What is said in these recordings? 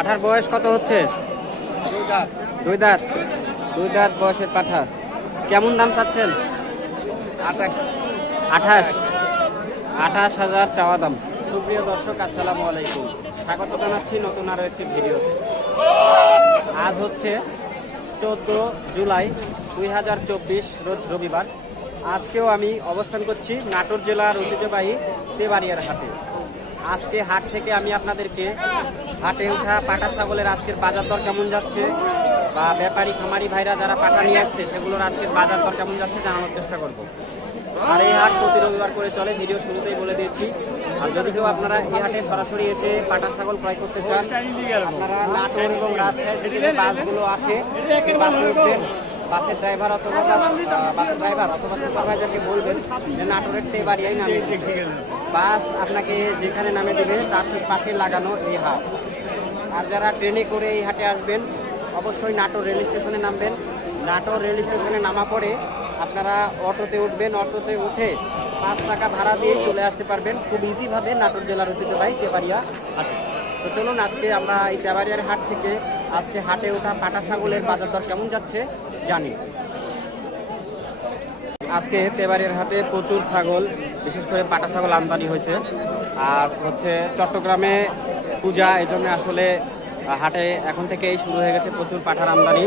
পাঠার বয়স কত হচ্ছে? দুই দাঁত। দুই দাঁত বয়সের পাঠা। কেমন দাম চাচ্ছেন? 28,000 চাওয়া দাম। সুপ্রিয় দর্শক, আসসালামু আলাইকুম। স্বাগত জানাচ্ছি নতুন আরও একটি ভিডিওতে। আজ হচ্ছে 14 জুলাই 2024, রোজ রবিবার। আজকেও আমি অবস্থান করছি নাটোর জেলার ঐতিহ্যবাহী তেবাড়িয়ার হাটে। আজকে হাট থেকে আমি আপনাদেরকে হাটে ওঠা পাটা ছাগলের আজকের বাজার দর কেমন যাচ্ছে, বা ব্যাপারী খামারি ভাইরা যারা পাটা নিয়ে আসছে সেগুলোর আজকের বাজার দর কেমন যাচ্ছে জানানোর চেষ্টা করব। আর এই হাট প্রতি রবিবার করে চলে, ভিডিও শুরুতেই বলে দিয়েছি। আর যদি কেউ আপনারা এই হাটে সরাসরি এসে পাটা ছাগল ক্রয় করতে চান, আপনারা নাটোর এবং রাজশাহী থেকে যে বাসগুলো আসে সেই বাসে উঠবেন। বাসের ড্রাইভার অথবা সুপারভাইজারকে বলবেন যে নাটোরের তেবাড়িয়ায় নামে। বাস আপনাকে যেখানে নামে দেবে তার ঠিক পাশে লাগানো এই হাট। আর যারা ট্রেনে করে এই হাটে আসবেন, অবশ্যই নাটোর রেল স্টেশনে নামবেন। নাটোর রেল স্টেশনে নামা পরে আপনারা অটোতে উঠবেন। অটোতে উঠে 5 টাকা ভাড়া দিয়ে চলে আসতে পারবেন খুব ইজিভাবে নাটোর জেলার ঐতিহ্যবাহী তেবাড়িয়া হাটে। তো চলুন আজকে আমরা এই তেবাড়িয়ার হাট থেকে আজকে হাটে ওঠা পাটা ছাগলের বাজার দর কেমন যাচ্ছে জানি। আজকে তেবাড়িয়ার হাটে প্রচুর ছাগল, বিশেষ করে পাটা ছাগল আমদানি হয়েছে। আর হচ্ছে চট্টগ্রামে পূজা, এই জন্য আসলে হাটে এখন থেকেই শুরু হয়ে গেছে প্রচুর পাঠার আমদানি।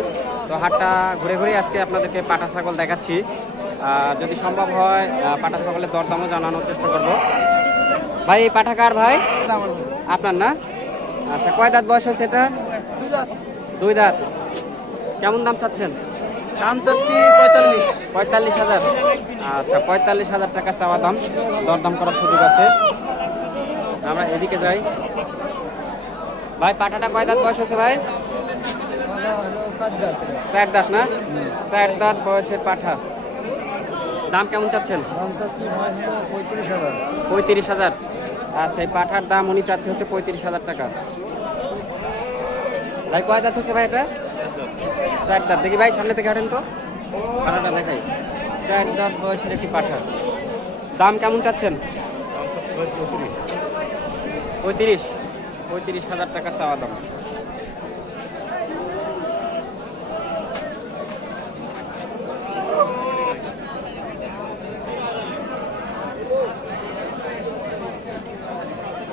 তো হাটটা ঘুরে ঘুরে আজকে আপনাদেরকে পাটা ছাগল দেখাচ্ছি। যদি সম্ভব হয় পাটা ছাগলের দরদামও জানানোর চেষ্টা করব। ভাই এই পাঠা কার ভাই? আপনার না? আচ্ছা, কয় দাঁত বয়স হয়েছে এটা? দুই দাঁত। কেমন দাম চাচ্ছেন? দাম চাচ্ছি 45,000। আচ্ছা, 45,000 টাকা চাওয়া দাম, দরদাম করার সুযোগ আছে। আমরা এদিকে যাই। ভাই পাঠাটা কয় দাঁত বয়স হয়েছে ভাই? 4 দাঁত না? 4 দাঁত বয়সের পাঠা। দাম কেমন চাচ্ছেন? 35,000। আচ্ছা, এই পাঠার দাম উনি চাচ্ছে হচ্ছে 35,000 টাকা। ভাই কয় দাঁত হচ্ছে ভাই এটা? 4 দাঁত। দেখি ভাই সামনে থেকে হাঁটেন তো, পাঠাটা দেখাই। 4 দাঁত বয়সের একটি পাঠা। দাম কেমন চাচ্ছেন? 35,000 টাকা চাওয়া দাম।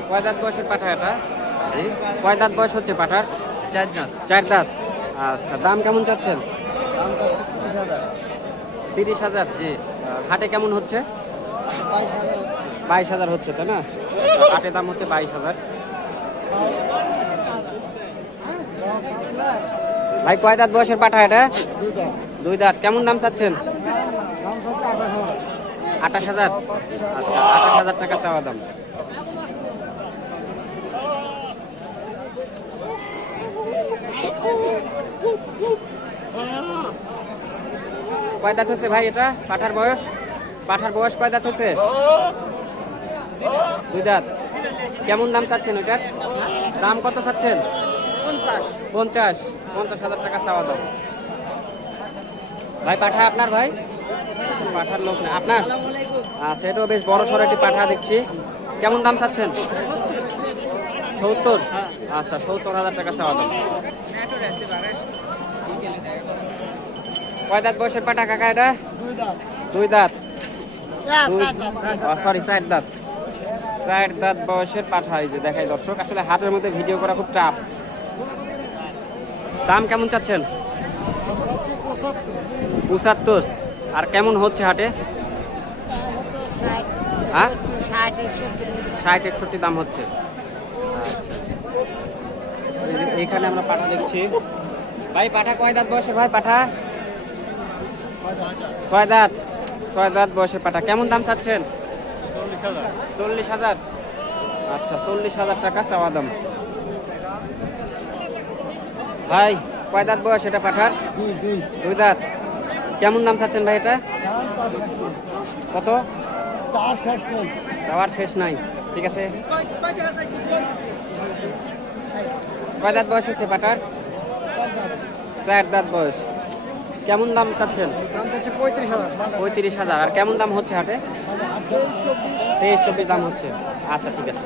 কয় দাঁত বয়সের পাঠা এটা? কয় দাঁত বয়স হচ্ছে পাঠার? 4 দাঁত। 4 দাঁত। আচ্ছা, দাম কেমন চাচ্ছেন? দাম চাচ্ছি 30,000। জি। হাটে কেমন হচ্ছে? 22,000 হচ্ছে, তাই না? হাটে দাম হচ্ছে 22,000। ভাই কয় দাঁত বয়সের পাঠা এটা? 2 দাঁত। কেমন দাম চাচ্ছেন? 28,000। আচ্ছা, 28,000 টাকা চাওয়া দাম। কয় দাঁত হচ্ছে ভাই এটা? পাঠার বয়স কয় দাঁত হচ্ছে? 2 দাঁত। কেমন দাম চাচ্ছেন ওইটার? দাম কত চাচ্ছেন? 50,000 টাকা চাওয়া দাম। ভাই পাঠা আপনার? ভাই পাঠার লোক না আপনার? আচ্ছা, এটাও বেশ বড় সড়ো একটি পাঠা দেখছি। কেমন দাম চাচ্ছেন? 70। আচ্ছা, 70,000 টাকা চাওয়া দাম। কয় দাঁত বয়সের পাঠা কাকা এটা? 2 দাঁত। সরি, 4 দাঁত। 4 দাঁত বয়সের পাঠা। এই যে দেখাই দর্শক, আসলে হাটের মধ্যে ভিডিও করা খুব চাপ। দাম কেমন চাচ্ছেন? 75। আর কেমন হচ্ছে হাটে? 60-61 দাম হচ্ছে। আচ্ছা, এইখানে আমরা পাঠা দেখছি। ভাই পাঠা কয় দাঁত বয়সের ভাই পাঠা? 6 দাঁত। 6 দাঁত বয়সের পাঠা। কেমন দাম চাচ্ছেন? 40,000। আচ্ছা, 40,000 টাকা চাওয়া দাম। ভাই কয় দাঁত বয়স এটা পাঠার? 2 দাঁত। কেমন দাম চাচ্ছেন ভাই এটা? কত? চাওয়ার শেষ নাই। ঠিক আছে। কয় দাঁত বয়স হচ্ছে পাঠার? 4 দাঁত বয়স। কেমন দাম চাচ্ছেন? 35,000। আর কেমন দাম হচ্ছে হাটে? 23-24 দাম হচ্ছে। আচ্ছা, ঠিক আছে।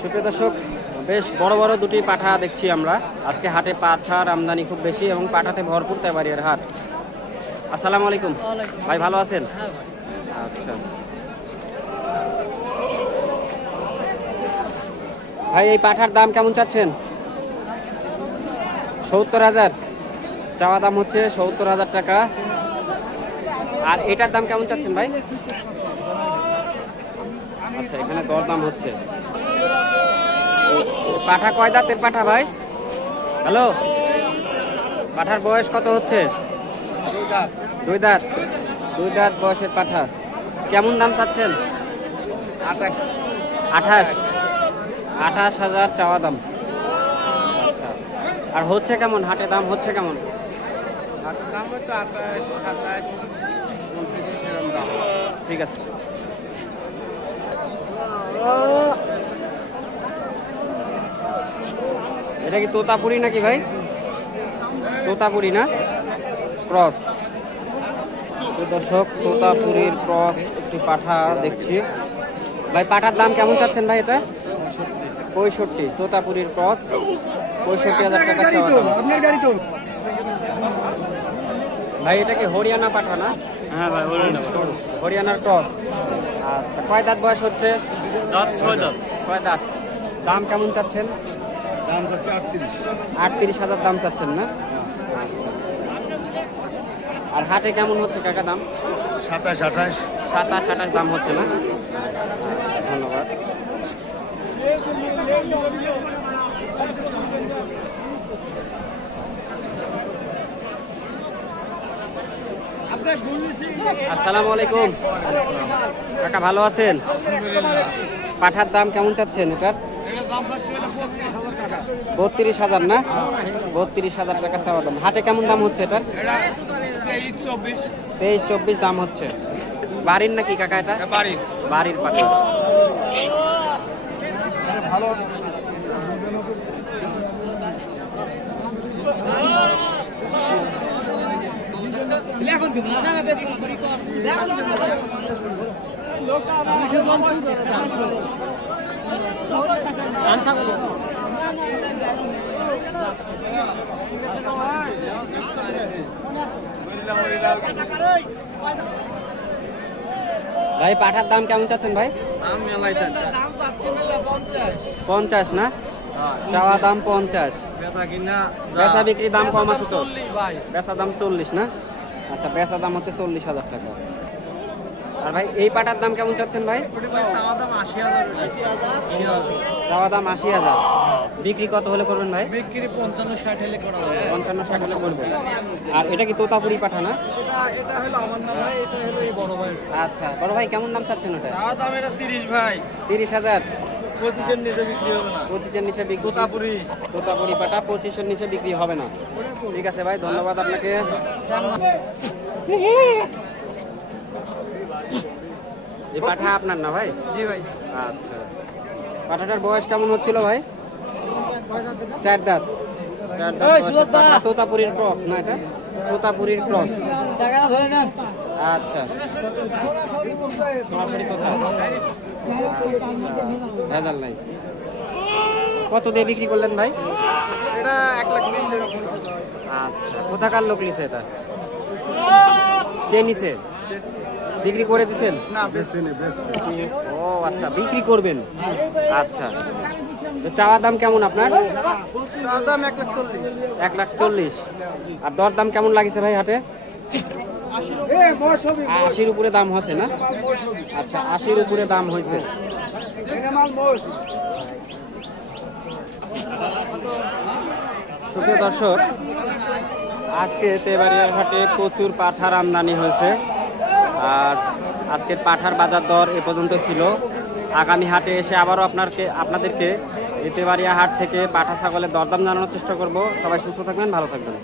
সুপ্রিয় দর্শক, বেশ বড় বড় দুটি পাঠা দেখছি আমরা। আজকে হাটে পাঠার আমদানি খুব বেশি এবং পাঠাতে ভরপুর তেবাড়িয়ার হাট। আসসালামু আলাইকুম ভাই, ভালো আছেন? আচ্ছা ভাই, এই পাঠার দাম কেমন চাচ্ছেন? 70,000 চাওয়া দাম হচ্ছে, 70,000 টাকা। আর এটার দাম কেমন চাচ্ছেন ভাই? আচ্ছা, এখানে দরদাম হচ্ছে। পাঠা কয় দাঁতের পাঠা ভাই? হ্যালো, পাঠার বয়স কত হচ্ছে? 2 দাঁত। 2 দাঁত বয়সের পাঠা। কেমন দাম চাচ্ছেন? 28,000 চাওয়া দাম। আচ্ছা, আর হচ্ছে কেমন হাটে দাম হচ্ছে কেমন? ঠিক আছে। এটা কি তোতাপুরি নাকি ভাই? তোতাপুরি না, ক্রস। দর্শক, তোতাপুরির ক্রস একটি পাঠা দেখছি ভাই। পাঠার দাম কেমন চাচ্ছেন ভাই? এটা 65। তোতাপুরির ক্রস, 65,000 টাকা চাওয়া দাম। ভাই এটা কি হরিয়ানা পাঠা না? হ্যাঁ ভাই, হরিয়ানার ক্রস। আচ্ছা, কয় দাঁত বয়স হচ্ছে? 6 দাঁত। দাম কেমন চাচ্ছেন? দাম হচ্ছে 38,000 দাম চাচ্ছেন না? আচ্ছা, আর হাটে কেমন হচ্ছে কাকা দাম? 27-28। 27-28 দাম হচ্ছে না? ধন্যবাদ। আসসালামু আলাইকুম কাকা, ভালো আছেন? পাঠার দাম কেমন চাচ্ছেন এটার? 32,000 না? 32,000 টাকা চাওয়া দাম। হাটে কেমন দাম হচ্ছে এটার? 23-24 দাম হচ্ছে। বাড়ির নাকি কাকা এটা? বাড়ির পাঠা। ভাই পাঠার দাম কেমন চাচ্ছেন ভাই? 50 না? চাওয়া দাম 50। বেচা বিক্রি দাম কম আছে তো? বেচা দাম 40 না? আচ্ছা, বেচা দাম হচ্ছে 40,000 টাকা। আর ভাই এই পাটার দাম কেমন চাচ্ছেন ভাই? চাওয়া দাম 80,000। বিক্রি কত হলে করবেন ভাই? বিক্রি 55-60 হলে করা হবে। 55-60 হলে করবো। আর এটা কি তোতাপুরি পাঠা না? এটা হলো আমার না ভাই, এটা হলো এই বড় ভাই। আচ্ছা, বড় ভাই কেমন দাম চাচ্ছেন ওটা? চাওয়া দাম এটা 30 ভাই। 30,000। 25-এর নিচে বিক্রি হবে না। 25-এর নিচে বিক্রি? তোতাপুরি পাঠা 25-এর নিচে বিক্রি হবে না। ঠিক আছে ভাই, ধন্যবাদ আপনাকে। এই পাঠা আপনার না ভাই? জি ভাই। আচ্ছা, পাঠাটার বয়স কেমন হচ্ছিল ভাই? 4 দাঁত। 4 দাঁত বয়সের পাঠা। তোতাপুরির ক্রস না এটা? তোতাপুরির ক্রস। আচ্ছা, সরাসরি তোতা। ভেজাল নাই। কত দিয়ে বিক্রি করলেন ভাই? এটা 1,20,000 এরকম। আচ্ছা, কোথাকার লোক নিছে এটা? কে নিছে? বিক্রি করে দিছেন? না, বেচেনি। ও আচ্ছা, বিক্রি করবেন। আচ্ছা, তো চাওয়া দাম কেমন আপনার? চাওয়া দাম 1,40,000। 1,40,000। আর দর দাম কেমন লাগছে ভাই হাটে? 80-র উপরে দাম হচ্ছে না? আচ্ছা, 80-র উপরে দাম হয়েছে। সুপ্রিয় দর্শক, আজকে তেবাড়িয়ার হাটে প্রচুর পাঠার আমদানি হয়েছে। আর আজকের পাঠার বাজার দর এ পর্যন্ত ছিল। আগামী হাটে এসে আবারও আপনাদেরকে তেবাড়িয়া হাট থেকে পাঠা ছাগলের দরদাম জানানোর চেষ্টা করব। সবাই সুস্থ থাকবেন, ভালো থাকবেন।